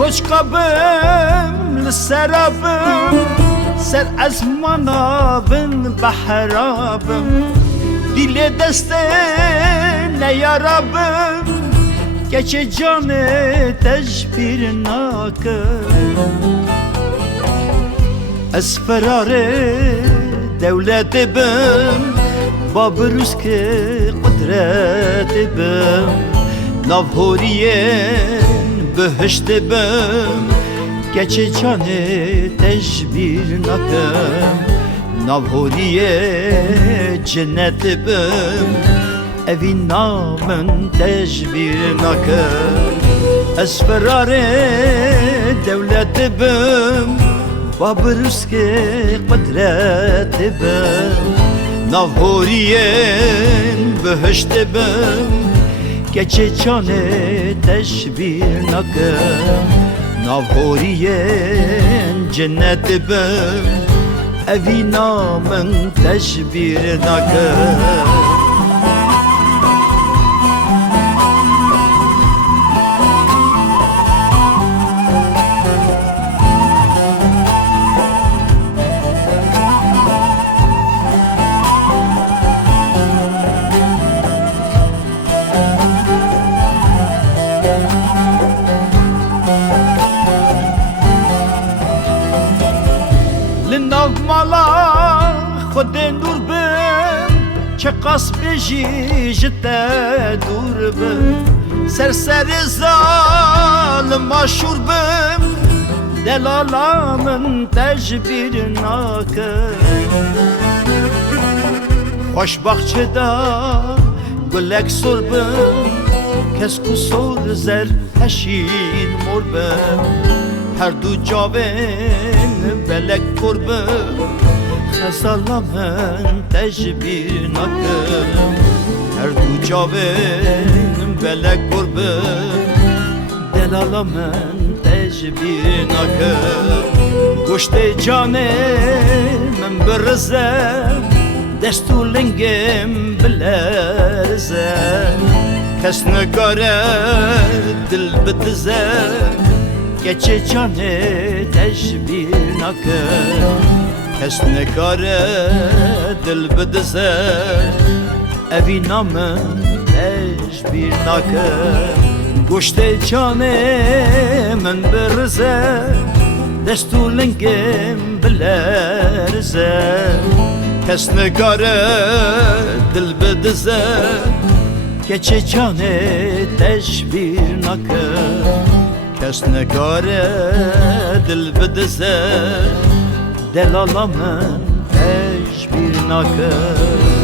koç kabım serabım ser azmanabın bahrabım dile deste ne yarabım geçe canı tecbir nakım ez ferare devleti bim babruski kudreti bim navhuriyen behişti bim geçe canı tecbir nakım navhuriye cenneti bim evin namın tecbir nakım ez ferare devleti bim babruski kudreti bim navhuriyen behişti bim geçe canı teşbir nakım navhuriyen cenneti bim evi namın teşbir nakım لناف مالا خود نور بم چه قص بجی جتا دور بم سر ظالم مشهور بم دلالا من تجبیر ناکم خوشبخچه دا گلک سر بم کس کو سر زر هشین مر بم هر دو جاوین بلک قربم خزالا من تجبیر نکم هر دو جاوین بلک قربم دلالا من تجبیر نکم گوشت جانه من برزم دستو لنگم بلرزم کس نگاره دل بدزم geçe canı teşbir nakım kes nekare dil bidize evi namın teşbir nakım goşte canı min birize destu lingim bilerze kes nekare dil bidize geçe canı teşbir nakım کس نگاره دل بدزه دلالا من تشبیر نکن